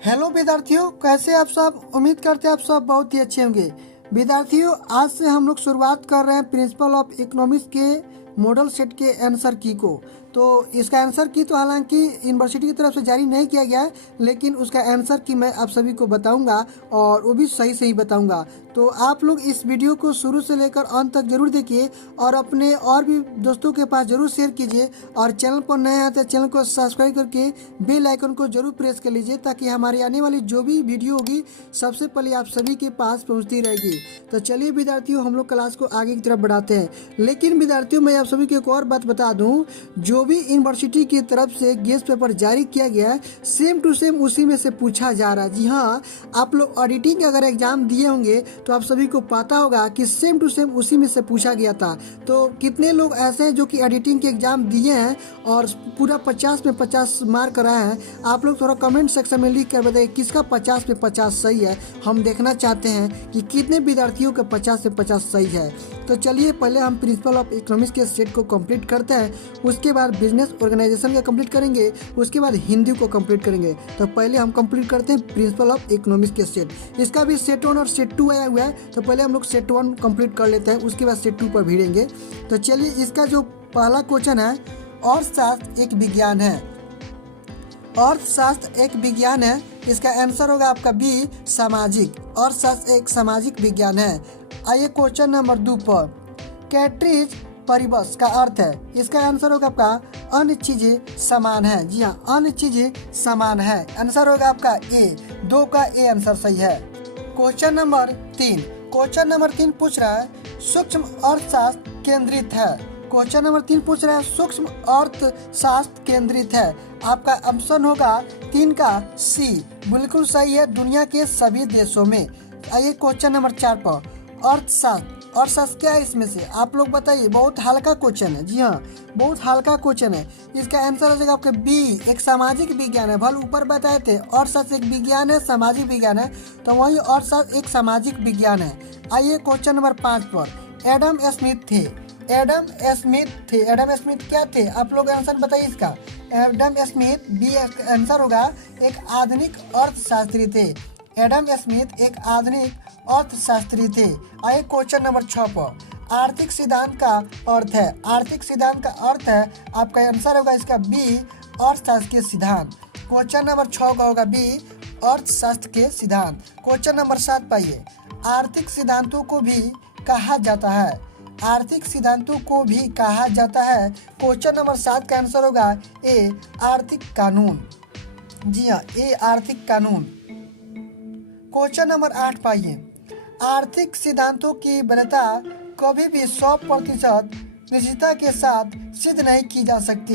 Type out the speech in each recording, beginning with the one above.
Hello विद्यार्थियों, कैसे आप सब। उम्मीद करते हैं आप सब बहुत ही अच्छे होंगे। विद्यार्थियों, आज से हम लोग शुरुआत कर रहे हैं प्रिंसिपल ऑफ इकोनॉमिक्स के मॉडल सेट के आंसर की को। तो इसका आंसर की तो हालांकि यूनिवर्सिटी की तरफ से जारी नहीं किया गया है, लेकिन उसका आंसर की मैं आप सभी को बताऊंगा और वो भी सही सही बताऊंगा। तो आप लोग इस वीडियो को शुरू से लेकर अंत तक जरूर देखिए और अपने और भी दोस्तों के पास जरूर शेयर कीजिए। और चैनल पर नए आते हैं चैनल को सब्सक्राइब करके बेल आइकन को जरूर प्रेस कर लीजिए, ताकि हमारी आने वाली जो भी वीडियो होगी सबसे पहले आप सभी के पास पहुंचती रहेगी। तो चलिए विद्यार्थियों, हम लोग क्लास को आगे की तरफ बढ़ाते हैं। लेकिन विद्यार्थियों, मैं आप सभी को एक और बात बता दूं, जो भी यूनिवर्सिटी की तरफ से गेस्ट पेपर जारी किया गया है सेम टू सेम उसी में से पूछा जा रहा है। जी हाँ, आप लोग ऑडिटिंग अगर एग्जाम दिए होंगे तो आप सभी को पता होगा कि सेम टू सेम उसी में से पूछा गया था। तो कितने लोग ऐसे हैं जो कि ऑडिटिंग के एग्जाम दिए हैं और पूरा 50 में 50 मार्क कराए हैं? आप लोग थोड़ा कमेंट सेक्शन में लिख कर बताइए किसका 50 में 50 सही है। हम देखना चाहते हैं कि कितने विद्यार्थियों का 50 से 50 सही है। तो चलिए पहले हम प्रिंसिपल ऑफ इकोनॉमिक्स के सेट को कंप्लीट करते हैं, उसके बाद बिजनेस ऑर्गेनाइजेशन का कंप्लीट करेंगे, उसके बाद हिंदी को कंप्लीट करेंगे। तो पहले हम कंप्लीट करते हैं प्रिंसिपल ऑफ इकोनॉमिक्स के सेट। इसका भी सेट 1 और सेट 2 आया हुआ है, तो पहले हम लोग सेट 1 कंप्लीट कर लेते हैं, उसके बाद सेट 2 पर भिड़ेंगे। तो चलिए, इसका जो पहला क्वेश्चन है, अर्थशास्त्र एक विज्ञान है। अर्थशास्त्र एक विज्ञान है, इसका आंसर होगा आपका बी, सामाजिक। अर्थशास्त्र एक सामाजिक विज्ञान है। आइए क्वेश्चन नंबर 2 पर, कैट्रिज परिबस का अर्थ है, इसका आंसर होगा आपका अन्य चीजें समान है। जी हाँ, अन्य चीजें समान है, आंसर होगा आपका ए। 2 का ए आंसर सही है। क्वेश्चन नंबर 3, क्वेश्चन नंबर 3 पूछ रहा है सूक्ष्म अर्थशास्त्र केंद्रित है। क्वेश्चन नंबर 3 पूछ रहा है सूक्ष्म अर्थशास्त्र केंद्रित है। आपका ऑप्शन होगा 3 का सी, बिल्कुल सही है, दुनिया के सभी देशों में। आइए क्वेश्चन नंबर 4 पर, अर्थशास्त्र। अर्थशास्त्र क्या है इसमें से, आप लोग बताइए। बहुत हल्का क्वेश्चन है, जी हाँ, बहुत हल्का क्वेश्चन है। इसका आंसर हो जाएगा आपके बी, एक सामाजिक विज्ञान है। भले ऊपर बताए थे अर्थशास्त्र एक विज्ञान है, सामाजिक विज्ञान है, तो वही अर्थशास्त्र एक सामाजिक विज्ञान है। आइए क्वेश्चन नंबर 5 पर, एडम स्मिथ थे। एडम स्मिथ थे, एडम स्मिथ क्या थे, आप लोग आंसर बताइए इसका। एडम स्मिथ बी आंसर होगा, एक आधुनिक अर्थशास्त्री थे। एडम स्मिथ एक आधुनिक अर्थशास्त्री थे। आइए क्वेश्चन नंबर 6 पर, आर्थिक सिद्धांत का अर्थ है। आर्थिक सिद्धांत का अर्थ है, आपका आंसर होगा इसका बी, अर्थशास्त्र के सिद्धांत। क्वेश्चन नंबर 6 का होगा बी, अर्थशास्त्र के सिद्धांत। क्वेश्चन नंबर 7 पाइए, आर्थिक सिद्धांतों को भी कहा जाता है। आर्थिक सिद्धांतों को भी कहा जाता है। क्वेश्चन नंबर 7 का आंसर होगा ए, आर्थिक कानून। जी हाँ, ए, आर्थिक कानून। क्वेश्चन नंबर 8 पाइए, आर्थिक सिद्धांतों की वैधता कभी भी 100% निश्चितता के साथ सिद्ध नहीं की जा सकती,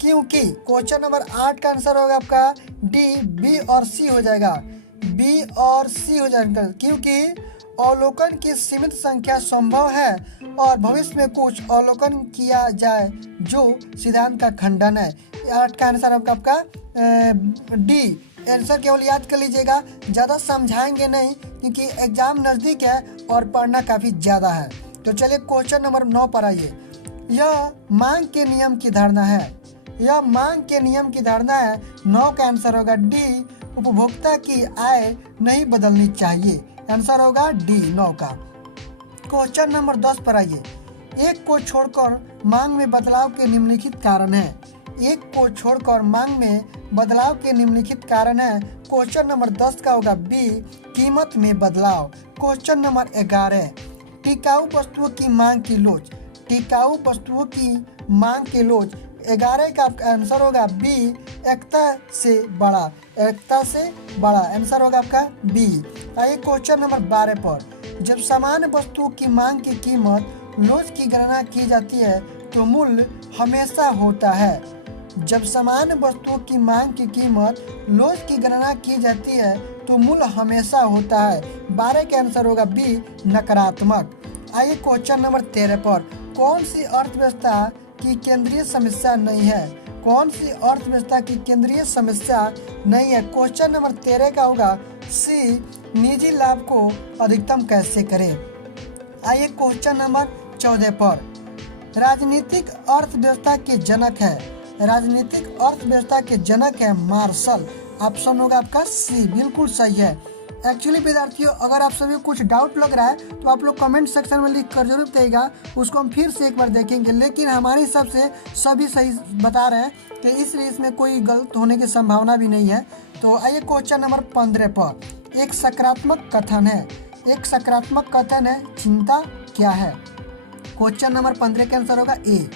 क्योंकि क्वेश्चन नंबर 8 का आंसर होगा आपका डी, बी और सी हो जाएगा। बी और सी हो जाएगा, क्योंकि अवलोकन की सीमित संख्या संभव है और भविष्य में कुछ अवलोकन किया जाए जो सिद्धांत का खंडन है। 8 का आंसर आपका डी। आंसर केवल याद कर लीजिएगा, ज़्यादा समझाएंगे नहीं क्योंकि एग्जाम नज़दीक है और पढ़ना काफ़ी ज़्यादा है। तो चलिए क्वेश्चन नंबर 9 पर आइए। यह मांग के नियम की धारणा है। यह मांग के नियम की धारणा है। 9 का आंसर होगा डी, उपभोक्ता की आय नहीं बदलनी चाहिए। आंसर होगा डी, 9 का। क्वेश्चन नंबर 10 पर आइए, एक को छोड़कर मांग में बदलाव के निम्नलिखित कारण है। एक को छोड़कर मांग में बदलाव के निम्नलिखित कारण है। क्वेश्चन नंबर 10 का होगा बी, कीमत में बदलाव। क्वेश्चन नंबर 11, टिकाऊ वस्तुओं की मांग की लोच। टिकाऊ वस्तुओं की मांग की लोच। 11 का आंसर होगा बी, एकता से बड़ा। एकता से बड़ा, आंसर होगा आपका बी। आइए क्वेश्चन नंबर 12 पर, जब सामान्य वस्तुओं की मांग की कीमत लोच की गणना की जाती है तो मूल्य हमेशा होता है। जब सामान्य वस्तुओं की मांग की कीमत लोच की गणना की जाती है तो मूल्य हमेशा होता है। 12 का आंसर होगा बी, नकारात्मक। आइए क्वेश्चन नंबर 13 पर, कौन सी अर्थव्यवस्था की केंद्रीय समस्या नहीं है। कौन सी अर्थव्यवस्था की केंद्रीय समस्या नहीं है। क्वेश्चन नंबर 13 का होगा सी, निजी लाभ को अधिकतम कैसे करें। आइए क्वेश्चन नंबर 14 पर, राजनीतिक अर्थव्यवस्था के जनक है। राजनीतिक अर्थव्यवस्था के जनक है मार्शल। ऑप्शन होगा आपका सी, बिल्कुल सही है। एक्चुअली विद्यार्थियों, अगर आप सभी को कुछ डाउट लग रहा है तो आप लोग कमेंट सेक्शन में लिख कर जरूर बताइएगा, उसको हम फिर से एक बार देखेंगे। लेकिन हमारे हिसाब से सभी सही बता रहे हैं कि इसलिए इसमें कोई गलत होने की संभावना भी नहीं है। तो आइए क्वेश्चन नंबर 15 पर। एक सकारात्मक कथन है, एक सकारात्मक कथन है, चिंता क्या है? क्वेश्चन नंबर 15 का आंसर होगा ए।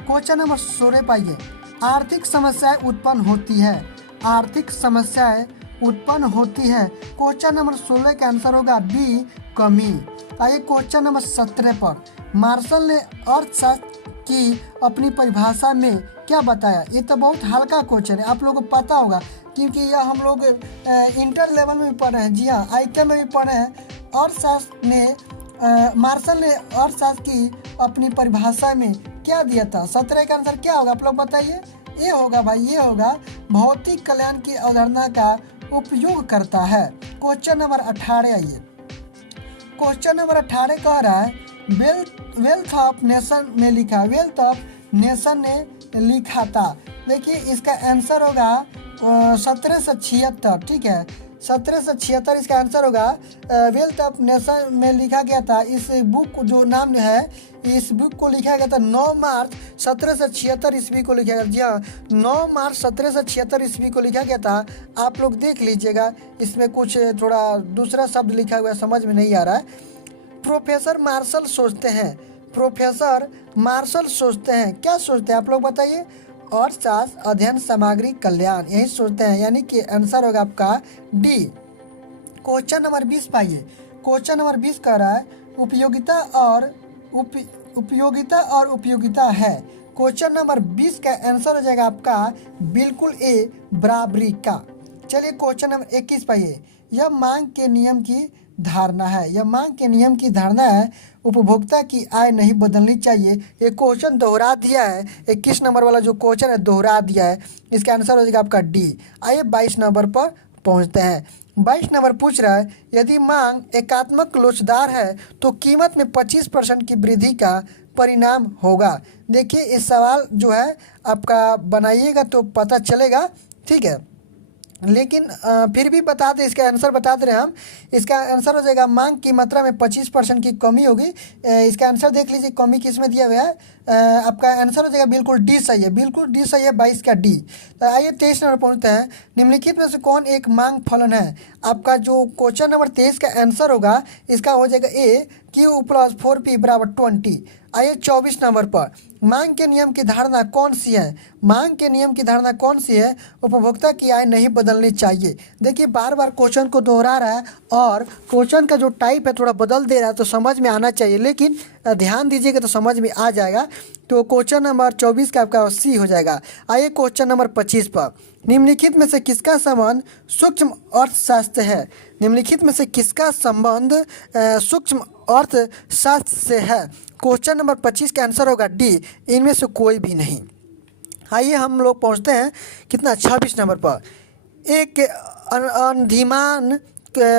क्वेश्चन नंबर 16 पाइए। आर्थिक समस्याएं उत्पन्न होती है, आर्थिक समस्याएं उत्पन्न होती है। क्वेश्चन नंबर 16 का आंसर होगा बी, कमी। आइए क्वेश्चन नंबर 17 पर। मार्शल ने अर्थशास्त्र की अपनी परिभाषा में क्या बताया? ये तो बहुत हल्का क्वेश्चन है, आप लोगों को पता होगा क्योंकि यह हम लोग इंटर लेवल में भी पढ़े हैं। जी हाँ, IK में भी पढ़े हैं। अर्थशास्त्र ने मार्शल ने अर्थशास्त्र की अपनी परिभाषा में क्या दिया था? 17 का आंसर क्या होगा आप लोग बताइए? ये होगा भाई, ये होगा भौतिक कल्याण की अवधारणा का उपयोग करता है। क्वेश्चन नंबर 18 आइए। क्वेश्चन नंबर 18 कह रहा है वेल्थ ऑफ नेशन में लिखा, वेल्थ ऑफ नेशन ने लिखा था। देखिए इसका आंसर होगा 1776, ठीक है, 1776 इसका आंसर होगा। वेल्थ ऑफ नेशन में लिखा गया था। इस बुक जो नाम है, इस बुक को लिखा गया था 9 मार्च 1776 ईस्वी को लिखा गया। जी हाँ, 9 मार्च 1776 ईस्वी को लिखा गया था। आप लोग देख लीजिएगा, इसमें कुछ थोड़ा दूसरा शब्द लिखा हुआ है, समझ में नहीं आ रहा है। प्रोफेसर मार्शल सोचते हैं, प्रोफेसर मार्शल सोचते हैं, क्या सोचते हैं आप लोग बताइए? अर्थशास्त्र, अध्ययन, सामग्री, कल्याण, यही सोचते हैं, यानी कि आंसर होगा आपका डी। क्वेश्चन नंबर 20 पाइए। क्वेश्चन नंबर 20 कह रहा है उपयोगिता और उपयोगिता है। क्वेश्चन नंबर 20 का आंसर हो जाएगा आपका बिल्कुल ए, बराबरी का। चलिए क्वेश्चन नंबर 21 पाइए। यह मांग के नियम की धारणा है, यह मांग के नियम की धारणा है, उपभोक्ता की आय नहीं बदलनी चाहिए। ये क्वेश्चन दोहरा दिया है, 21 नंबर वाला जो क्वेश्चन है दोहरा दिया है। इसका आंसर हो जाएगा आपका डी। आइए 22 नंबर पर पहुंचते हैं। 22 नंबर पूछ रहा है यदि मांग एकात्मक लोचदार है तो कीमत में 25% की वृद्धि का परिणाम होगा। देखिए इस सवाल जो है आपका बनाइएगा तो पता चलेगा, ठीक है, लेकिन फिर भी बता दें, इसका आंसर बता दे रहे हैं हम। इसका आंसर हो जाएगा मांग की मात्रा में 25% की कमी होगी। इसका आंसर देख लीजिए, कमी किस में दिया हुआ है। आपका आंसर हो जाएगा बिल्कुल डी सही है, बिल्कुल डी सही है, 22 का डी। तो आइए 23 नंबर पहुँचते हैं। निम्नलिखित में से कौन एक मांग फलन है? आपका जो क्वेश्चन नंबर 23 का आंसर होगा इसका हो जाएगा ए, Q + 4P = 20। आइए 24 नंबर पर। मांग के नियम की धारणा कौन सी है? मांग के नियम की धारणा कौन सी है? उपभोक्ता की आय नहीं बदलनी चाहिए। देखिए बार बार क्वेश्चन को दोहरा रहा है और क्वेश्चन का जो टाइप है थोड़ा बदल दे रहा है, तो समझ में आना चाहिए, लेकिन ध्यान दीजिएगा तो समझ में आ जाएगा। तो क्वेश्चन नंबर 24 का आपका सी हो जाएगा। आइए क्वेश्चन नंबर 25 पर। निम्नलिखित में से किसका संबंध सूक्ष्म अर्थशास्त्र है? निम्नलिखित में से किसका संबंध सूक्ष्म अर्थशास्त्र से है? क्वेश्चन नंबर 25 का आंसर होगा डी, इनमें से कोई भी नहीं। आइए हम लोग पहुंचते हैं कितना 26 नंबर पर। एक अधिमान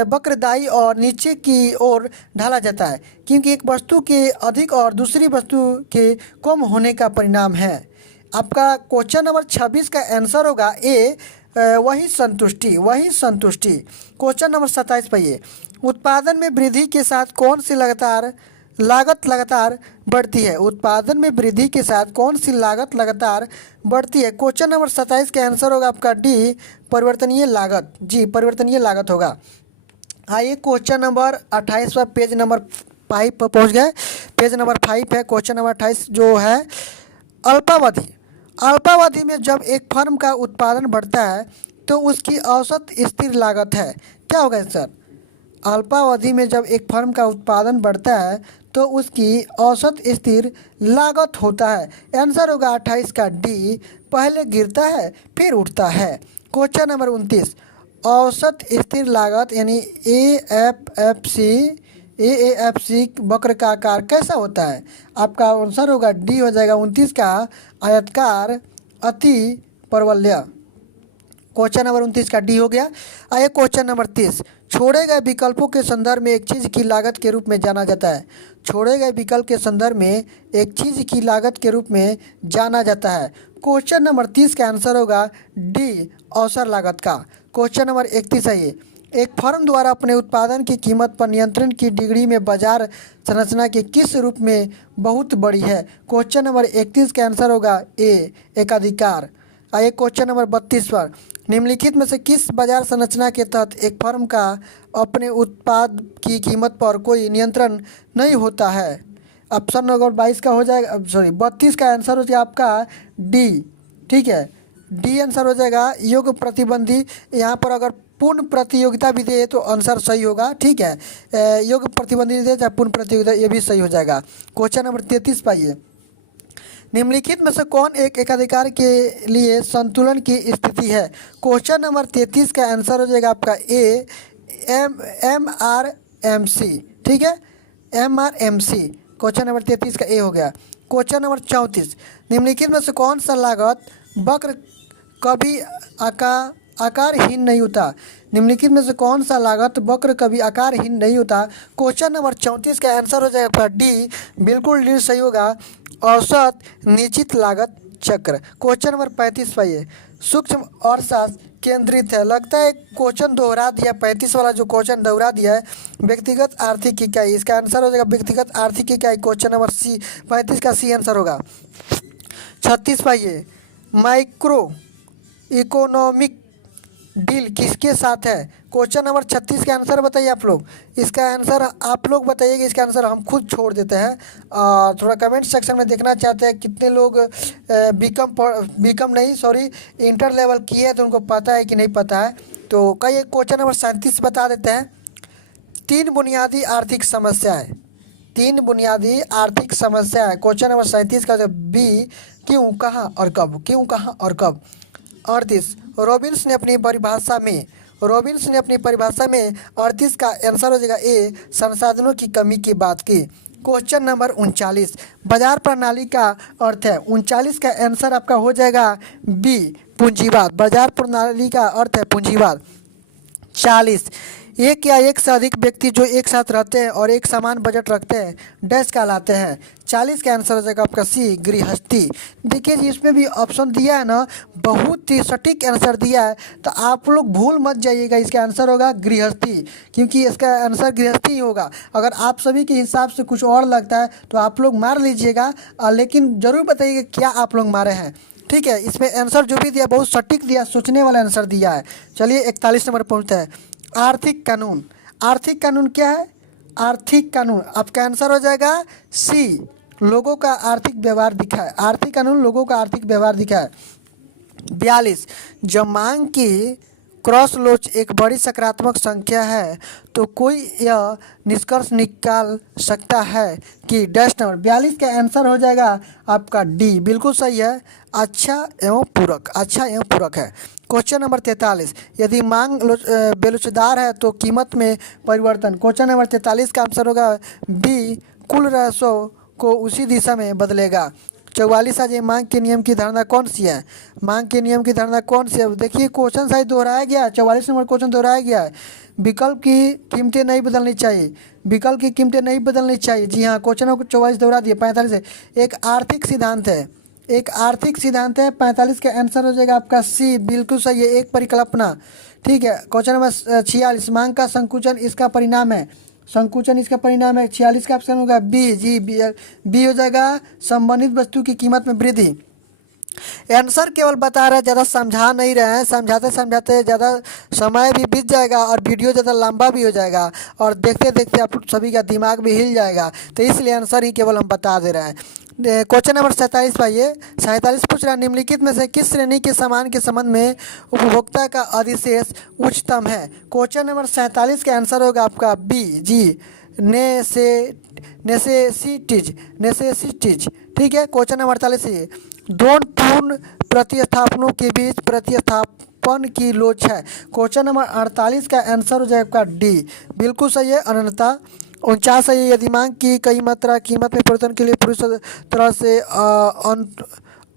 वक्रदायी और नीचे की ओर ढाला जाता है क्योंकि एक वस्तु के अधिक और दूसरी वस्तु के कम होने का परिणाम है। आपका क्वेश्चन नंबर 26 का आंसर होगा ए, वही संतुष्टि, वही संतुष्टि। क्वेश्चन नंबर 27 पाइए। उत्पादन में वृद्धि के साथ कौन सी लागत लगातार बढ़ती है? उत्पादन में वृद्धि के साथ कौन सी लागत लगातार बढ़ती है? क्वेश्चन नंबर 27 का आंसर होगा आपका डी, परिवर्तनीय लागत। जी, परिवर्तनीय लागत होगा। आइए क्वेश्चन नंबर 28 पर, पेज नंबर 5 पर पहुंच गए। पेज नंबर 5 है। क्वेश्चन नंबर 28 जो है अल्पावधि। अल्पावधि में जब एक फर्म का उत्पादन बढ़ता है तो उसकी औसत स्थिर लागत है, क्या होगा सर? अल्पावधि में जब एक फर्म का उत्पादन बढ़ता है तो उसकी औसत स्थिर लागत होता है। आंसर होगा 28 का डी, पहले गिरता है फिर उठता है। Question number 29। औसत स्थिर लागत यानी AFC वक्र का आकार कैसा होता है? आपका आंसर होगा डी हो जाएगा 29 का, आयताकार अति परवलय। क्वेश्चन नंबर 29 का डी हो गया। आइए क्वेश्चन नंबर 30। छोड़े गए विकल्पों के संदर्भ में एक चीज़ की लागत के रूप में जाना जाता है। छोड़े गए विकल्प के संदर्भ में एक चीज़ की लागत के रूप में जाना जाता है। क्वेश्चन नंबर 30 का आंसर होगा डी, अवसर लागत का। क्वेश्चन नंबर 31 है ये। एक फर्म द्वारा अपने उत्पादन की कीमत पर नियंत्रण की डिग्री में बाजार संरचना के किस रूप में बहुत बड़ी है? क्वेश्चन नंबर 31 का आंसर होगा ए, एकाधिकार। आइए क्वेश्चन नंबर 32 पर, निम्नलिखित में से किस बाजार संरचना के तहत एक फर्म का अपने उत्पाद की कीमत पर कोई नियंत्रण नहीं होता है? ऑप्शन नंबर 22 का हो जाएगा, सॉरी 32 का आंसर हो जाएगा आपका डी। ठीक है, डी आंसर हो जाएगा योग्य प्रतिबंधी। यहाँ पर अगर पूर्ण प्रतियोगिता भी दे तो आंसर सही होगा। ठीक है, योग्य प्रतिबंधी दे चाहे पूर्ण प्रतियोगिता, ये भी सही हो जाएगा। क्वेश्चन नंबर 33 पाइए, निम्नलिखित में से कौन एक एकाधिकार के लिए संतुलन की स्थिति है? क्वेश्चन नंबर 33 का आंसर हो जाएगा आपका ए, MRMC। ठीक है, MRMC। क्वेश्चन नंबर 33 का ए हो गया। क्वेश्चन नंबर 34, निम्नलिखित में से कौन सा लागत वक्र कभी आकारहीन नहीं होता? निम्नलिखित में से कौन सा लागत वक्र कभी आकारहीन नहीं होता? क्वेश्चन नंबर 34 का आंसर हो जाएगा डी, बिल्कुल डी सही होगा, औसत निश्चित लागत चक्र। क्वेश्चन नंबर 35 पाइए, सूक्ष्म अर्थशास्त्र केंद्रित है। लगता है क्वेश्चन दोहरा दिया, 35 वाला जो क्वेश्चन दोहरा दिया है। व्यक्तिगत आर्थिक इकाई, इसका आंसर हो जाएगा व्यक्तिगत आर्थिक इकाई। क्वेश्चन नंबर सी, 35 का सी आंसर होगा। 36 पाइए, माइक्रो इकोनॉमिक डील किसके साथ है? क्वेश्चन नंबर 36 का आंसर बताइए आप लोग। इसका आंसर आप लोग बताइएगा, इसका आंसर हम खुद छोड़ देते हैं। थोड़ा कमेंट सेक्शन में देखना चाहते हैं कितने लोग बीकॉम नहीं सॉरी इंटर लेवल किए हैं, तो उनको पता है कि नहीं पता है। तो कई क्वेश्चन नंबर 37 बता देते हैं। 3 बुनियादी आर्थिक समस्याएं, 3 बुनियादी आर्थिक समस्याएं। क्वेश्चन नंबर 37 का बी, क्यों, कहाँ और कब, क्यों, कहाँ और कब। 38, रॉबिन्स ने अपनी परिभाषा में 38 का आंसर हो जाएगा ए, संसाधनों की कमी की बात की। क्वेश्चन नंबर 39, बाजार प्रणाली का अर्थ है। 39 का आंसर आपका हो जाएगा बी, पूंजीवाद। बाजार प्रणाली का अर्थ है पूंजीवाद। 40, एक या एक से अधिक व्यक्ति जो एक साथ रहते हैं और एक समान बजट रखते हैं डैश कहलाते हैं। 40 का आंसर हो जाएगा आपका सी, गृहस्थी। देखिए जी, इसमें भी ऑप्शन दिया है ना, बहुत ही सटीक आंसर दिया है, तो आप लोग भूल मत जाइएगा। इसका आंसर होगा गृहस्थी, क्योंकि इसका आंसर गृहस्थी ही होगा। अगर आप सभी के हिसाब से कुछ और लगता है तो आप लोग मार लीजिएगा, लेकिन ज़रूर बताइएगा क्या आप लोग मारे हैं। ठीक है, इसमें आंसर जो भी दिया बहुत सटीक दिया, सोचने वाला आंसर दिया है। चलिए 41 नंबर पहुँचते हैं। आर्थिक कानून, आर्थिक कानून क्या है? आर्थिक कानून आपका आंसर हो जाएगा सी, लोगों का आर्थिक व्यवहार दिखाए। आर्थिक कानून लोगों का आर्थिक व्यवहार दिखाए। 42, जब मांग की क्रॉस लोच एक बड़ी सकारात्मक संख्या है तो कोई यह निष्कर्ष निकाल सकता है कि डैश नंबर। 42 का आंसर हो जाएगा आपका डी, बिल्कुल सही है, अच्छा एवं पूरक, अच्छा एवं पूरक है। क्वेश्चन नंबर 43, यदि मांग बेलोचदार है तो कीमत में परिवर्तन। क्वेश्चन नंबर 43 का आंसर होगा बी, कुल राजस्व को उसी दिशा में बदलेगा। 44, आज मांग के नियम की धारणा कौन सी है? मांग के नियम की धारणा कौन सी है? देखिए क्वेश्चन शायद दोहराया गया है, 44 नंबर क्वेश्चन दोहराया गया है। विकल्प की कीमतें नहीं बदलनी चाहिए, विकल्प की कीमतें नहीं बदलनी चाहिए। जी हाँ, क्वेश्चन नंबर 44 दोहरा दिए। 45 है, एक आर्थिक सिद्धांत है, एक आर्थिक सिद्धांत है। 45 का आंसर हो जाएगा आपका सी, बिल्कुल सही है, एक परिकल्पना। ठीक है, क्वेश्चन नंबर 46, मांग का संकुचन इसका परिणाम है। संकुचन इसका परिणाम है। 46 का ऑप्शन होगा बी, जी बी हो जाएगा, संबंधित वस्तु की कीमत में वृद्धि। आंसर केवल बता रहे हैं, ज़्यादा समझा नहीं रहे हैं। समझाते समझाते ज़्यादा समय भी बीत जाएगा और वीडियो ज़्यादा लंबा भी हो जाएगा और देखते देखते आप सभी का दिमाग भी हिल जाएगा, तो इसलिए आंसर ही केवल हम बता दे रहे हैं। क्वेश्चन नंबर 47 पाइए। 47 पूछ रहा है, निम्नलिखित में से किस श्रेणी के सामान के संबंध में उपभोक्ता का अधिशेष उच्चतम है? क्वेश्चन नंबर 47 का आंसर होगा आपका बी, जी, नेसेसिटीज। ठीक है, क्वेश्चन नंबर 48, दोनों पूर्ण प्रतिस्थापनों के बीच प्रतिस्थापन की लोच है। क्वेश्चन नंबर 48 का आंसर हो जाएगा डी, बिल्कुल सही है, अनंतता। 49 है, यदि मांग की कई मात्रा कीमत में परिवर्तन के लिए पूरी तरह से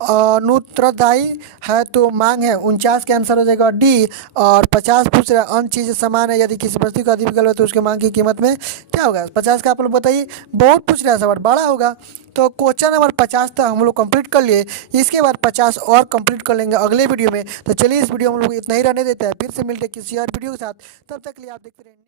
अनुत्तरदायी है तो मांग है। 49 का आंसर हो जाएगा डी। और 50 पूछ रहा है अन्य चीज़ समान है यदि किसी वस्तु का अधिक विकल्प है तो उसके मांग की कीमत में क्या होगा। 50 का आप लोग बताइए, बहुत पूछ रहा है सवाल, बड़ा होगा। तो क्वेश्चन नंबर 50 तक हम लोग कंप्लीट कर लिए। इसके बाद 50 और कंप्लीट कर लेंगे अगले वीडियो में। तो चलिए इस वीडियो में हम लोग इतना ही रहने देते हैं, फिर से मिलते हैं किसी और वीडियो के साथ। तब तक के लिए आप देखते रहेंगे।